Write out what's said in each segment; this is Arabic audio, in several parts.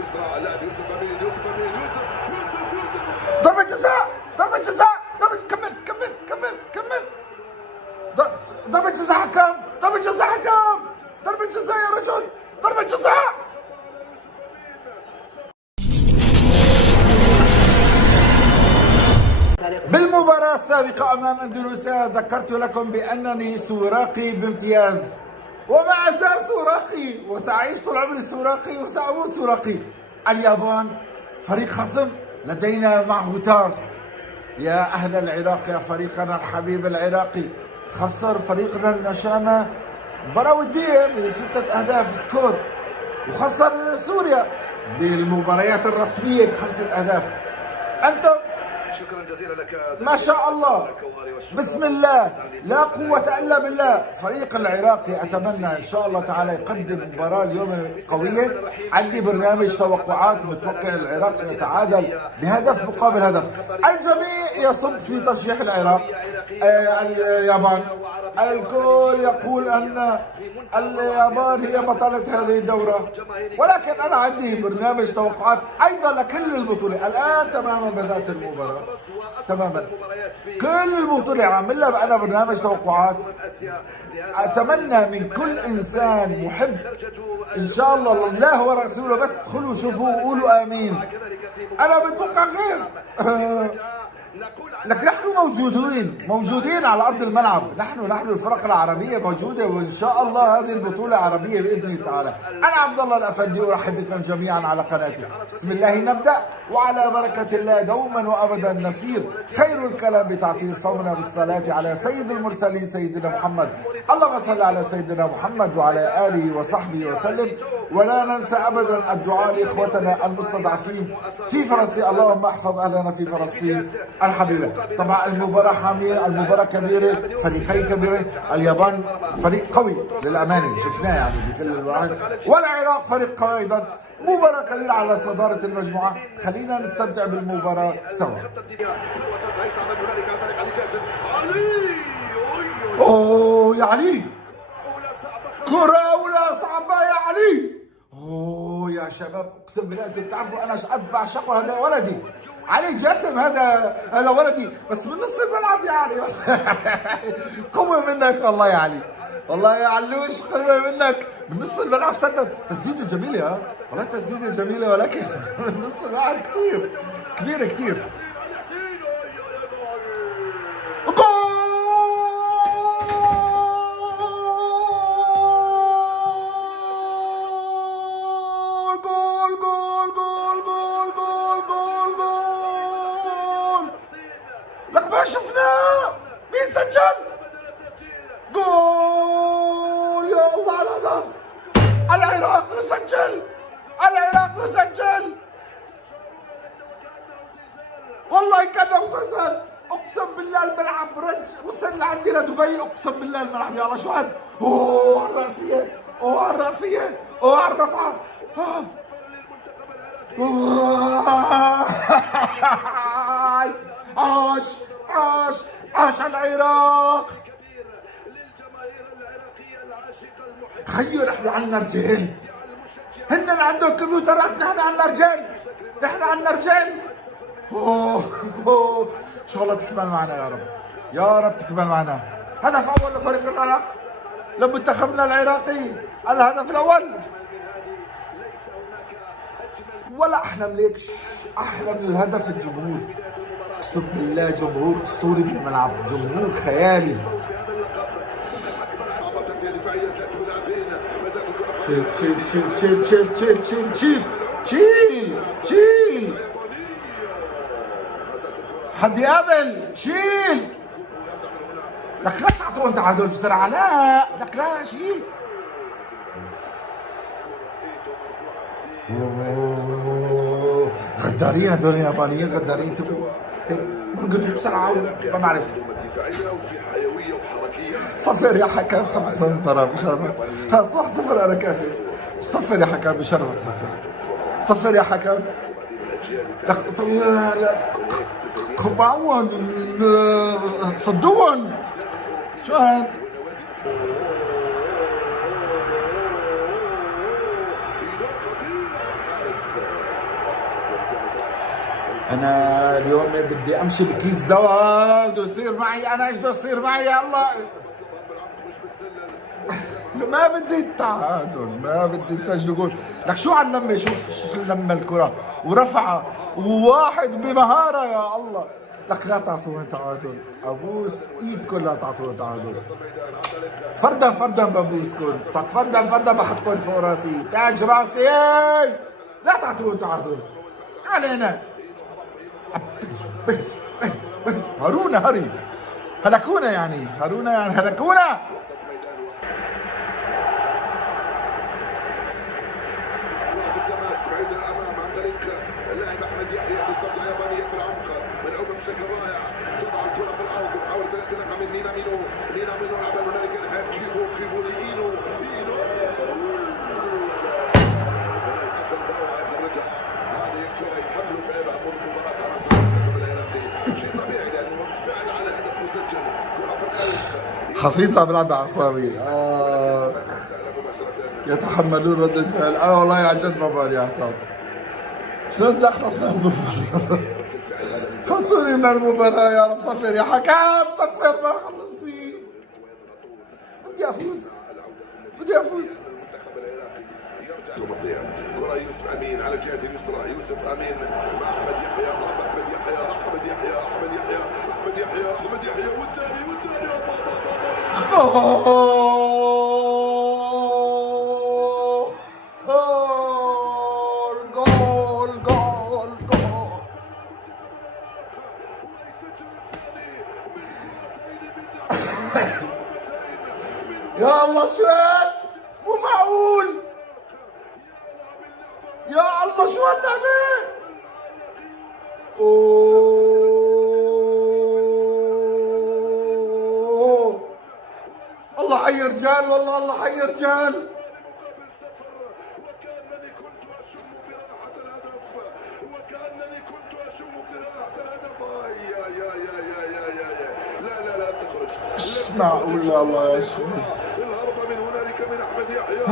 يسرى اللاعب يوسف امين يوسف ضربة جزاء ضربة جزاء كمل ضربة جزاء حكم ضربة جزاء حكم ضربة جزاء يا رجل ضربة جزاء. بالمباراة السابقة أمام أندونيسيا ذكرت لكم بأنني سوراقي بامتياز، وما أزال سوراقي وسأعيش طول عمري سوراقي وسأموت سوراقي. اليابان فريق خصم لدينا معه تار. يا أهل العراق، يا فريقنا الحبيب العراقي، خسر فريقنا النشامة مباراة ودية ب6 أهداف سكور، وخسر سوريا بالمباريات الرسمية ب5 أهداف. أنت شكرا جزيلا لك ما شاء الله، بسم الله، لا قوة إلا بالله. فريق العراقي أتمنى إن شاء الله تعالى يقدم مباراة اليوم قوية. عندي برنامج توقعات، متوقع العراق يتعادل بهدف مقابل هدف. الجميع يصب في ترشيح العراق. اليابان، الكل يقول أن اليابان هي بطلة هذه الدورة، ولكن أنا عندي برنامج توقعات أيضا لكل البطولة. الآن تماما بدأت المباراة تماما، كل البطولة عامل لها أنا برنامج توقعات. أتمنى من كل إنسان محب إن شاء الله لله ورسوله بس ادخلوا شوفوا وقولوا آمين. أنا بتوقع غير لكن نحن موجودين على أرض الملعب. نحن الفرق العربية موجودة، وإن شاء الله هذه البطولة عربية بإذن الله تعالى. أنا عبد الله الأفندي، أرحب بكم جميعا على قناتي. بسم الله نبدأ، وعلى بركة الله دوما وأبدا نسير. خير الكلام بتعطيل صومنا بالصلاة على سيد المرسلين سيدنا محمد. اللهم صل على سيدنا محمد وعلى آله وصحبه وسلم. ولا ننسى أبدا الدعاء لإخوتنا المستضعفين في فلسطين. اللهم احفظ أهلنا في فلسطين الحبيبة. طبعا المباراة حامية، المباراة كبيرة، فريقين كبيرين. اليابان فريق قوي للأمانة، شفناه يعني بكل الواحد، والعراق فريق قوي أيضا. مباراة كبيرة على صدارة المجموعة. خلينا نستمتع بالمباراة سوا. اوه يا علي، كرة ولا صعبة يا علي. اوه يا شباب، اقسم بالله انتم بتعرفوا انا قد بعشقه. هذا ولدي علي جاسم، هذا ولدي، بس من نص الملعب يا علي. قوة منك والله يا علي، والله يا علوش قوة منك من نص الملعب. سدد تسديدة جميلة، ها والله تسديدة جميلة، ولكن من نص الملعب كثير كبيرة كثير. شفناه، مين سجل؟ جول، يا الله على الهدف. العراق يسجل، والله كان مسلسل. اقسم بالله الملعب وصل لعندي لدبي، اقسم بالله الملعب. يلا شو هاد؟ اوه على الرأسية، اوه على الرفعة. عاش العراق. خيو نحن عنا رجال، هن عندهم كمبيوترات، نحن عنا رجال. اوه ان شاء الله تكمل معنا يا رب تكمل معنا. هدف اول لفريق العراق، لمنتخبنا العراقي الهدف الاول. ولا احلى من هيك، احلى من الهدف الجمهور. اقسم بالله جمهور اسطوري بالملعب، جمهور خيالي. شيل حد يقابل، شيل. لك لا تعطوهم تعادل بسرعة، لا لك لا شيل. غدارين هدول اليابانيين، غدارين. برقدوا بسرعة ما بعرف. صفر يا حكام، 5 مباراة بشرفك. خلاص 1-0 أنا كافي. صفر يا حكام بشرفك، صفر يا حكام. خبعون صدون. شو هاد؟ انا اليوم بدي امشي بكيس دواء، بده يصير معي انا، ايش بده يصير معي يا الله. ما بدي التعادل، ما بدي يسجلوا جول. لك شو على اللمه، شوف لما الكره ورفعها وواحد بمهاره يا الله. لك لا تعطونا تعادل، ابوس ايدكم لا تعطونا تعادل. فردا فردا ببوسكم، فردا بحطكم فوق راسي، تاج راسي. لا تعطونا تعادل علينا. هارونا هري هلكونا، يعني هارونا يعني هلكونا. بعيد الامام عن طريق اللاعب احمد يحيى، تستطيع اليابانيه في العمق، ملعوبه بشكل رائع، تضع الكره في الارض، محاوله الانطلاقه من مينامينو لعب هنالك ناحيه كيبو لإينو جلال حسن بروعه يخرجها. هذه الكره يتحملوا فيها امور المباراه على مستوى المنتخب العراقي، شيء طبيعي لانه رد فعل على هدف مسجل، كره في الخلف. حفيظ عم بيلعب باعصابي. يتحملون ردة فعل. انا والله عن جد ما بالي اعصاب. شلون بدي اخلص من المباراة؟ خلصوني من المباراة يا رب. صفر يا حكام، صفر، ما خلصني. بدي افوز. المنتخب العراقي يرجع تضيع كرة يوسف امين على الجهة اليسرى، يوسف امين مع احمد يحيى، احمد يحيى والثاني يا الله شوت، مو معقول يا الله. شو هاللعبة؟ اوه الله حي رجال، والله الله حي رجال. وكأنني كنت أشم في راحة الهدف. لا تخرج. مش معقول والله يا شيخ. الهرب من هنالك من احمد يحيى.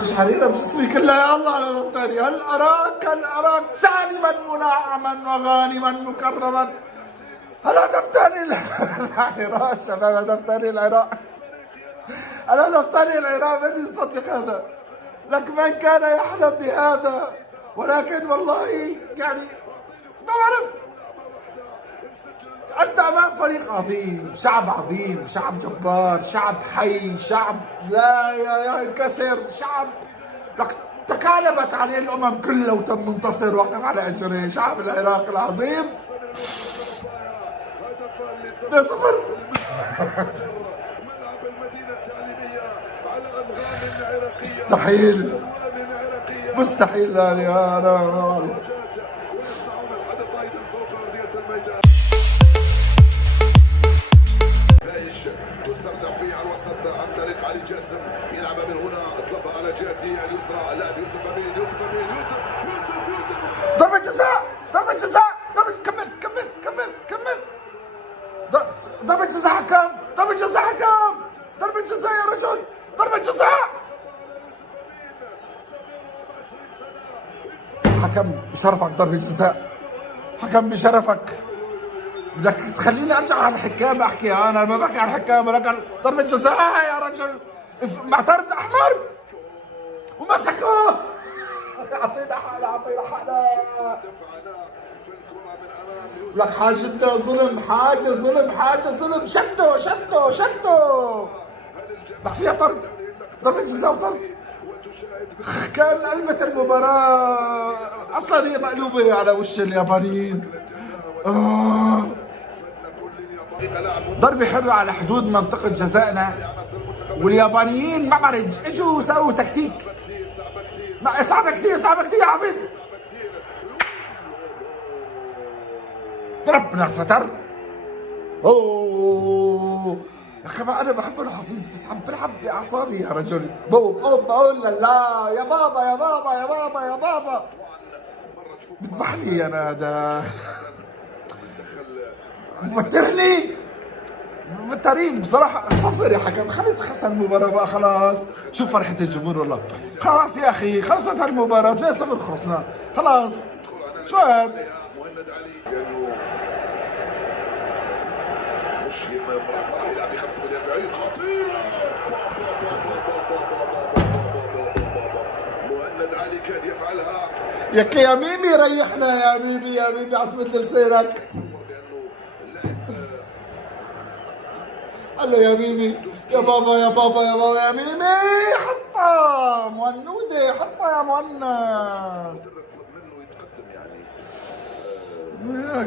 قشعريرة بجسمي كلها. يا الله على دفتري. هالأراك سالما منعما وغانما مكرما. هلا دفتري العراق شباب، دفتري العراق. أنا دفتري العراق، من يصدق هذا؟ لك من كان يحلم بهذا، ولكن والله يعني ما بعرف. أنت أمام فريق عظيم، شعب عظيم، شعب جبار، شعب حي، شعب لا ينكسر، شعب لك تكالبت عليه الأمم كلها وتم منتصر واقف على أجره. شعب العراق العظيم. 2-0. ملعب المدينة التعليمية على أنغام عراقية. مستحيل يعني أنا ويصنعون الحدث أيضا فوق أرضية الميدان. بايش تسترجع فيه على الوسط عن طريق علي جاسم، يلعب من هنا، اطلبها على جهته اليسرى، اللاعب يوسف امين. ضربة جزاء. كمل. ضربة جزاء حكام. ضربة جزاء يا رجل. ضربة جزاء. حكم بشرفك، ضربة جزاء. حكم بشرفك. بدك تخليني ارجع على الحكام احكي؟ انا ما بحكي على الحكام، ولكن ضربة جزاء يا رجل. معترض احمر ومسكوه. اعطينا حالة. لك حاجتنا ظلم، حاجة ظلم. شدوا. لك فيها طرد، ضربة جزاء وطرد. كان علبة المباراة اصلا هي مقلوبة على وش اليابانيين. ضربة حرة على حدود منطقة جزائنا، واليابانيين ما بعرف اجوا سووا تكتيك. صعبة كثير يا حفيظ. ربنا ستر. اوه يا اخي انا بحب الحفيظ، بس عم بلعب باعصابي يا رجل. بقول لا يا بابا بذبحني انا. ده موترين بصراحة. صفر يا حكم، خلي تخسر المباراة بقى خلاص. شوف فرحة الجمهور والله. خلاص يا أخي، خلصت هالمباراة 2-0 خلصنا خلاص. شو هاد؟ مهند علي لانه مش ما راح يلعب ب5 مدافعين خطيره. مهند علي كاد يفعلها. يا ميمي ريحنا يا ميمي، يا ميمي عم تمد لسانك. قال له يا ميمي يا بابا يا بابا يا بابا يا ميمي حطها مهنودة، حطها يا مهند.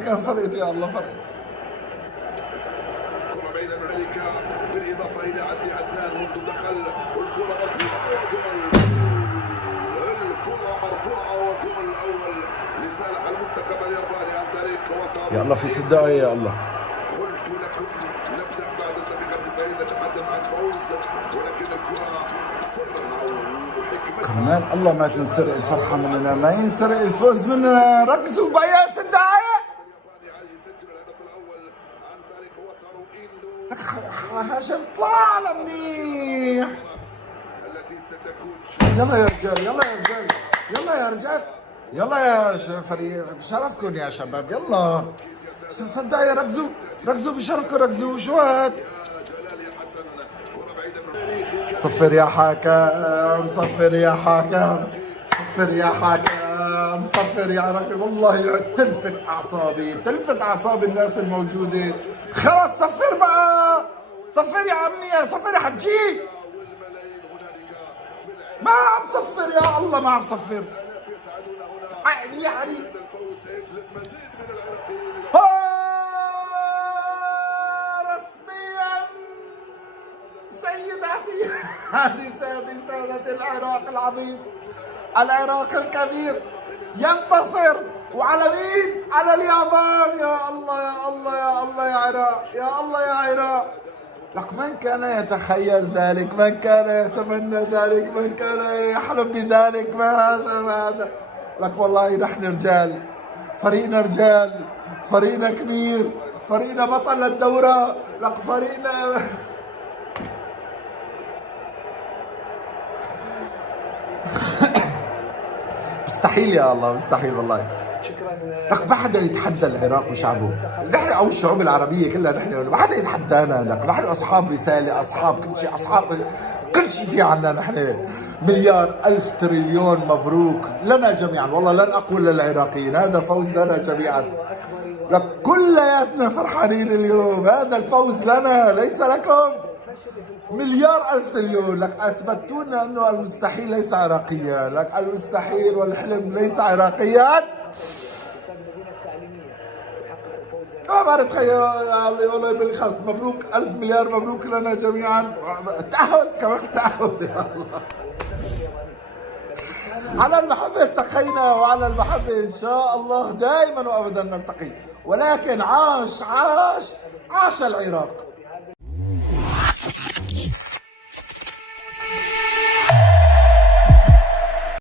كان فرقت يا الله فرقت. كرة بعيدة من عليك بالإضافة إلى عدي عدنان منذ دخل والكرة مرفوعة وجول. الكرة مرفوعة وجول الأول لصالح المنتخب الياباني عن طريق وطارو. يلا في 6 دقايق يا الله. قلت لكم نبدأ بعد الدقيقة 90 نتحدث عن فوز، ولكن الكرة سرها وحكمتها كمان الله ما تنسرق الفرحة مننا، ما ينسرق الفوز مننا. ركزوا بقى 6 دقايق. هاشم طلع على منيح. يلا يا رجال يلا يا رجال يلا يا رجال يلا يا فريق بشرفكم يا شباب. يلا 6 دقايق. ركزوا ركزوا بشرفكم، ركزوا شوات. صفر يا حكم، صفر يا حكم، صفر يا حكم، صفر يا رجل. والله تلفت اعصابي، تلفت اعصاب الناس الموجوده. خلص صفر بقى، صفر يا عمي، صفر يا حجي. ما عم صفر يا الله، ما عم صفر يعني. رسميا سيداتي نساتي سادة العراق العظيم، العراق الكبير ينتصر. وعلى مين؟ على اليابان. يا الله يا الله يا الله يا عراق، يا الله يا عراق. لك من كان يتخيل ذلك؟ من كان يتمنى ذلك؟ من كان يحلم بذلك؟ ما هذا لك والله نحن رجال، فريقنا رجال، فريقنا كبير، فريقنا بطل الدورة. لك فريقنا مستحيل يا الله، مستحيل والله. لك ما حدا يتحدى العراق وشعبه، نحن او الشعوب العربيه كلها، نحن ما حدا يتحدانا. لك نحن اصحاب رساله، اصحاب كل شيء، اصحاب كل شيء في عنا. نحن مليار ألف تريليون مبروك لنا جميعا، والله لن اقول للعراقيين، هذا فوز لنا جميعا. لك كلياتنا فرحانين اليوم، هذا الفوز لنا ليس لكم. مليار ألف تريليون. لك أثبتونا أنه المستحيل ليس عراقيا. لك المستحيل والحلم ليس عراقيا. ما بعرف تخيل والله بالخص. مبروك 1000 مليار مبروك لنا جميعا. تأهل كمان، تأهل يا الله. على المحبة التقينا، وعلى المحبة إن شاء الله دائما وأبدا نلتقي. ولكن عاش عاش عاش العراق.